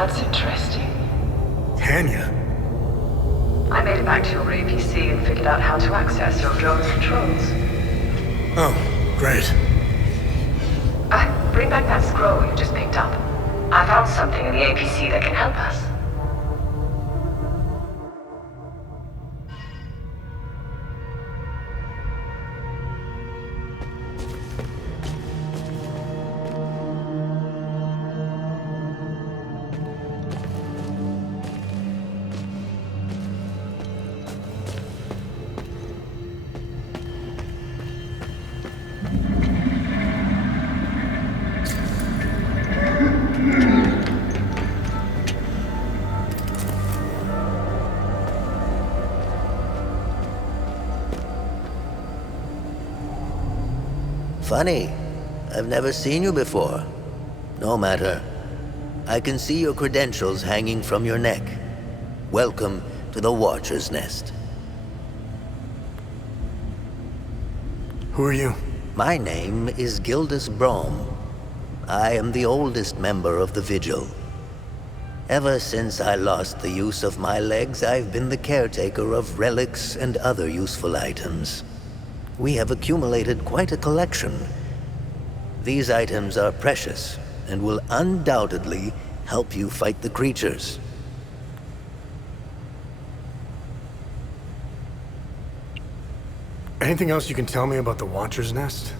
That's interesting. Tanya? I made it back to your APC and figured out how to access your drone's controls. Oh, great. Bring back that scroll you just picked up. I found something in the APC that can help us. Funny. I've never seen you before. No matter. I can see your credentials hanging from your neck. Welcome to the Watcher's Nest. Who are you? My name is Gildas Brom. I am the oldest member of the Vigil. Ever since I lost the use of my legs, I've been the caretaker of relics and other useful items. We have accumulated quite a collection. These items are precious and will undoubtedly help you fight the creatures. Anything else you can tell me about the Watcher's Nest?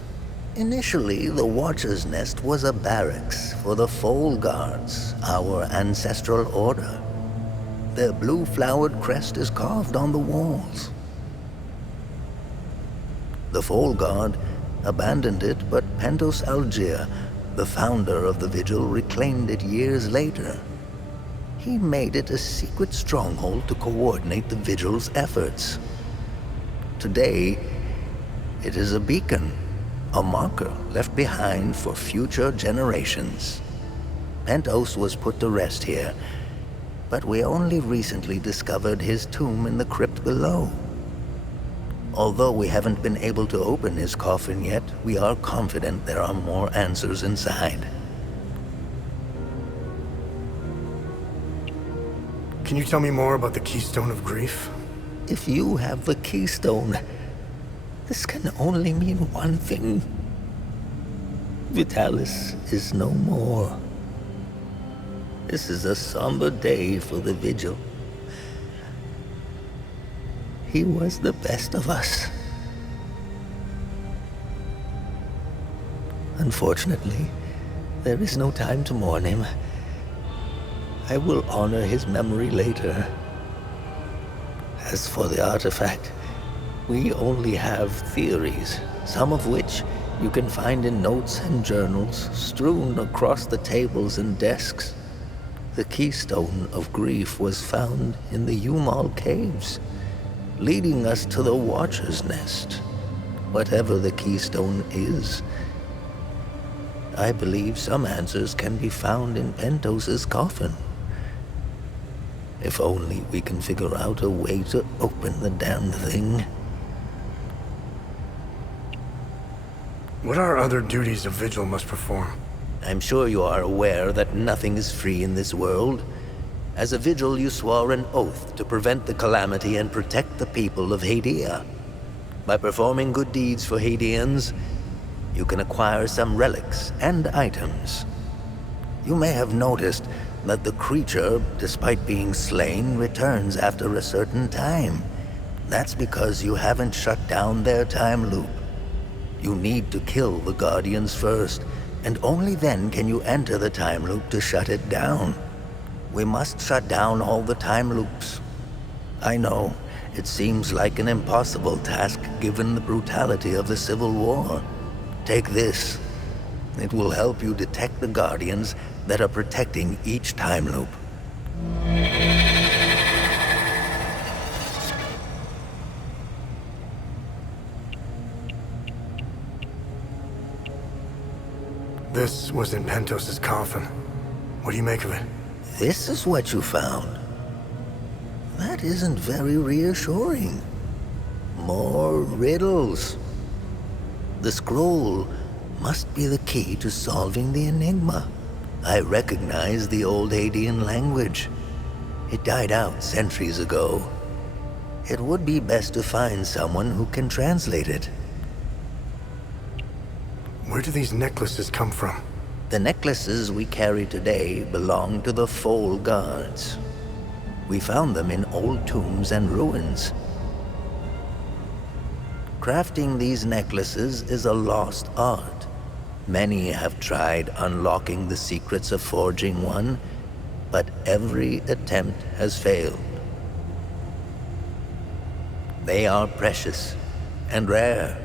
Initially, the Watcher's Nest was a barracks for the Foal Guards, our ancestral order. Their blue-flowered crest is carved on the walls. The Foal Guard abandoned it, but Pentos Algier, the founder of the Vigil, reclaimed it years later. He made it a secret stronghold to coordinate the Vigil's efforts. Today, it is a beacon, a marker left behind for future generations. Pentos was put to rest here, but we only recently discovered his tomb in the crypt below. Although we haven't been able to open his coffin yet, we are confident there are more answers inside. Can you tell me more about the Keystone of Grief? If you have the keystone, this can only mean one thing. Vitalis is no more. This is a somber day for the Vigil. He was the best of us. Unfortunately, there is no time to mourn him. I will honor his memory later. As for the artifact, we only have theories, some of which you can find in notes and journals strewn across the tables and desks. The Keystone of Grief was found in the Umal Caves, leading us to the Watcher's Nest. Whatever the Keystone is, I believe some answers can be found in Pentos's coffin. If only we can figure out a way to open the damn thing. What are other duties a Vigil must perform? I'm sure you are aware that nothing is free in this world. As a Vigil, you swore an oath to prevent the calamity and protect the people of Hadia. By performing good deeds for Hadians, you can acquire some relics and items. You may have noticed that the creature, despite being slain, returns after a certain time. That's because you haven't shut down their time loop. You need to kill the Guardians first, and only then can you enter the time loop to shut it down. We must shut down all the time loops. I know, it seems like an impossible task given the brutality of the Civil War. Take this. It will help you detect the Guardians that are protecting each time loop. This was in Pentos's coffin. What do you make of it? This is what you found. That isn't very reassuring. More riddles. The scroll must be the key to solving the enigma. I recognize the old Hadean language. It died out centuries ago. It would be best to find someone who can translate it. Where do these necklaces come from? The necklaces we carry today belong to the Foal Guards. We found them in old tombs and ruins. Crafting these necklaces is a lost art. Many have tried unlocking the secrets of forging one, but every attempt has failed. They are precious and rare,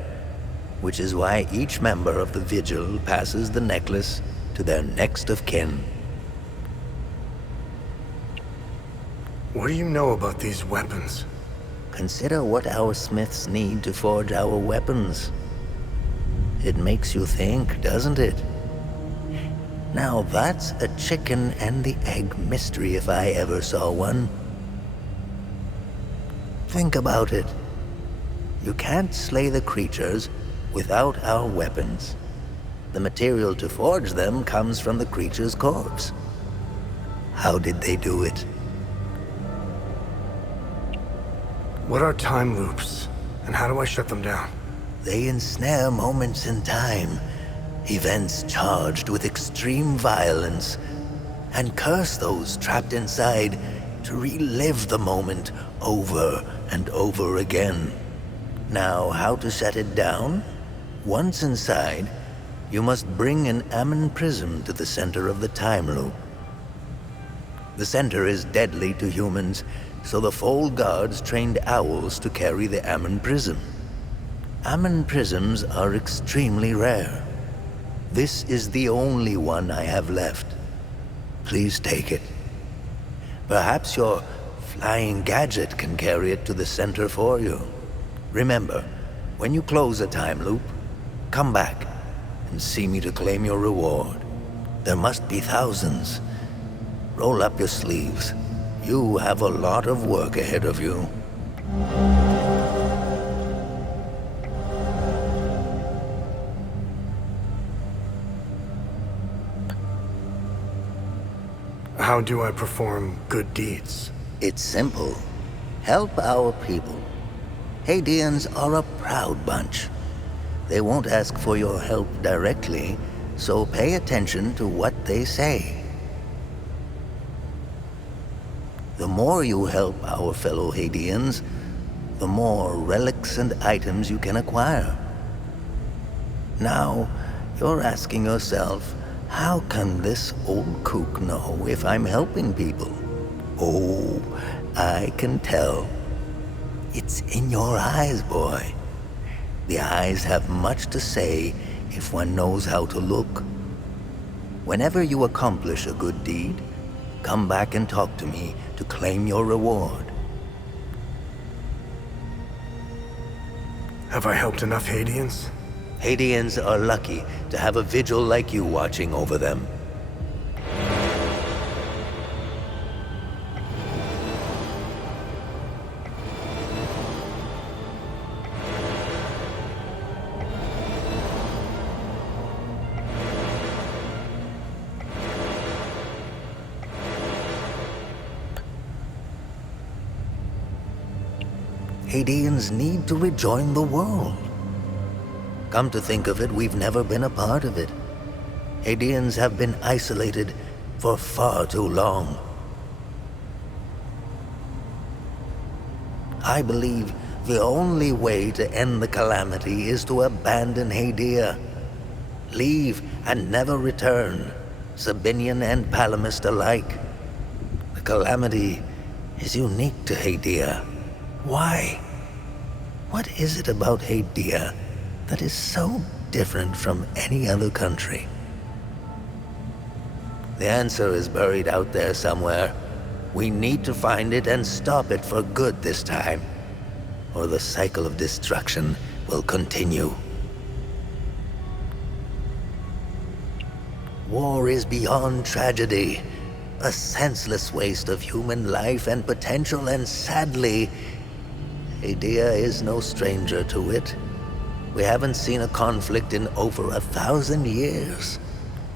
which is why each member of the Vigil passes the necklace to their next of kin. What do you know about these weapons? Consider what our smiths need to forge our weapons. It makes you think, doesn't it? Now that's a chicken and the egg mystery if I ever saw one. Think about it. You can't slay the creatures without our weapons. The material to forge them comes from the creature's corpse. How did they do it? What are time loops, and how do I shut them down? They ensnare moments in time, events charged with extreme violence, and curse those trapped inside to relive the moment over and over again. Now, how to shut it down? Once inside, you must bring an Ammon prism to the center of the time loop. The center is deadly to humans, so the Foal Guards trained owls to carry the Ammon prism. Ammon prisms are extremely rare. This is the only one I have left. Please take it. Perhaps your flying gadget can carry it to the center for you. Remember, when you close a time loop, come back and see me to claim your reward. There must be thousands. Roll up your sleeves. You have a lot of work ahead of you. How do I perform good deeds? It's simple. Help our people. Hadeans are a proud bunch. They won't ask for your help directly, so pay attention to what they say. The more you help our fellow Hadeans, the more relics and items you can acquire. Now, you're asking yourself, how can this old kook know if I'm helping people? Oh, I can tell. It's in your eyes, boy. The eyes have much to say if one knows how to look. Whenever you accomplish a good deed, come back and talk to me to claim your reward. Have I helped enough Hadeans? Hadeans are lucky to have a vigil like you watching over them. Hadeans need to rejoin the world. Come to think of it, we've never been a part of it. Hadeans have been isolated for far too long. I believe the only way to end the calamity is to abandon Hadea. Leave and never return, Sabinian and Palamist alike. The calamity is unique to Hadea. Why? What is it about Hadea that is so different from any other country? The answer is buried out there somewhere. We need to find it and stop it for good this time, or the cycle of destruction will continue. War is beyond tragedy, a senseless waste of human life and potential, and sadly, Hadea is no stranger to it. We haven't seen a conflict in over 1,000 years.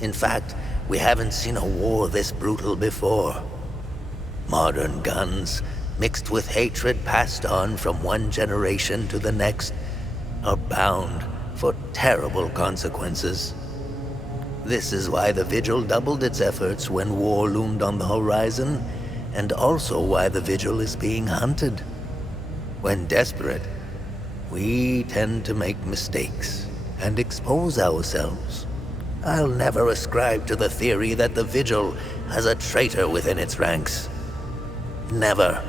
In fact, we haven't seen a war this brutal before. Modern guns, mixed with hatred passed on from one generation to the next, are bound for terrible consequences. This is why the Vigil doubled its efforts when war loomed on the horizon, and also why the Vigil is being hunted. When desperate, we tend to make mistakes and expose ourselves. I'll never ascribe to the theory that the Vigil has a traitor within its ranks. Never.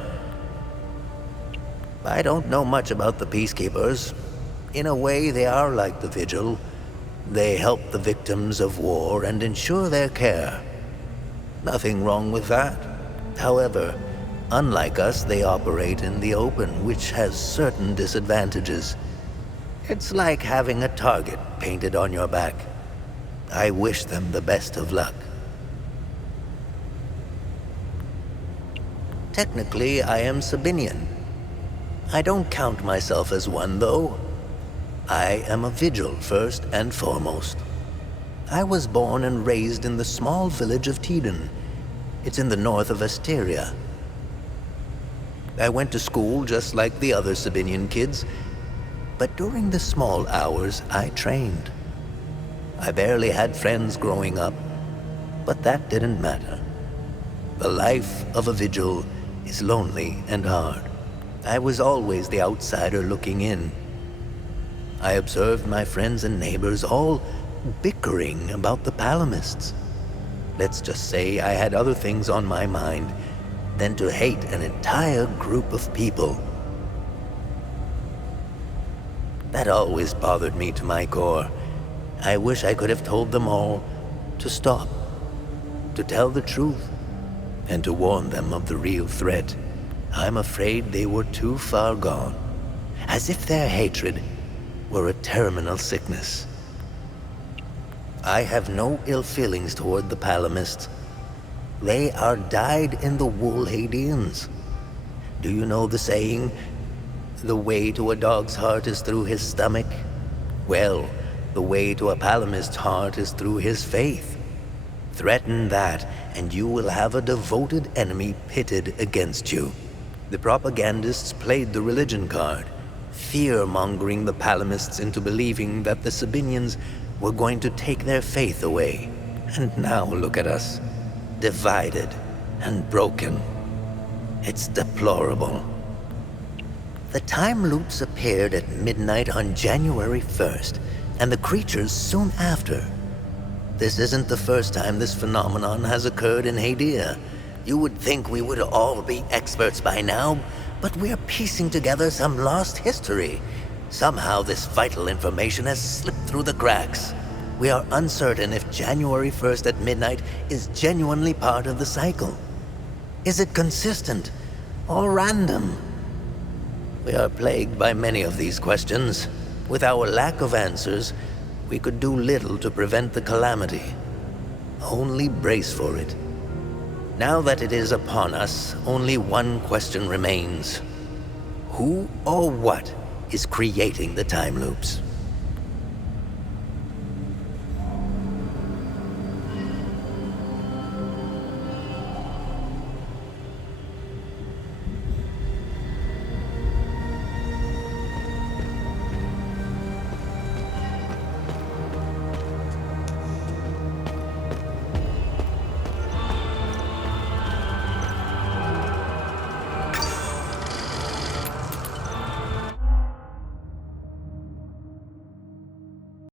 I don't know much about the Peacekeepers. In a way, they are like the Vigil. They help the victims of war and ensure their care. Nothing wrong with that. However, unlike us, they operate in the open, which has certain disadvantages. It's like having a target painted on your back. I wish them the best of luck. Technically, I am Sabinian. I don't count myself as one, though. I am a Vigil first and foremost. I was born and raised in the small village of Teden. It's in the north of Asteria. I went to school just like the other Sabinian kids, but during the small hours, I trained. I barely had friends growing up, but that didn't matter. The life of a Vigil is lonely and hard. I was always the outsider looking in. I observed my friends and neighbors all bickering about the Palamists. Let's just say I had other things on my mind than to hate an entire group of people. That always bothered me to my core. I wish I could have told them all to stop, to tell the truth, and to warn them of the real threat. I'm afraid they were too far gone, as if their hatred were a terminal sickness. I have no ill feelings toward the Palamists. They are dyed-in-the-wool Hadeans. Do you know the saying, the way to a dog's heart is through his stomach? Well, the way to a Palamist's heart is through his faith. Threaten that, and you will have a devoted enemy pitted against you. The propagandists played the religion card, fear-mongering the Palamists into believing that the Sabinians were going to take their faith away. And now look at us, divided and broken. It's deplorable. The time loops appeared at midnight on January 1st, and the creatures soon after. This isn't the first time this phenomenon has occurred in Hadia. You would think we would all be experts by now, but we're piecing together some lost history. Somehow this vital information has slipped through the cracks. We are uncertain if January 1st at midnight is genuinely part of the cycle. Is it consistent or random? We are plagued by many of these questions. With our lack of answers, we could do little to prevent the calamity. Only brace for it. Now that it is upon us, only one question remains. Who or what is creating the time loops?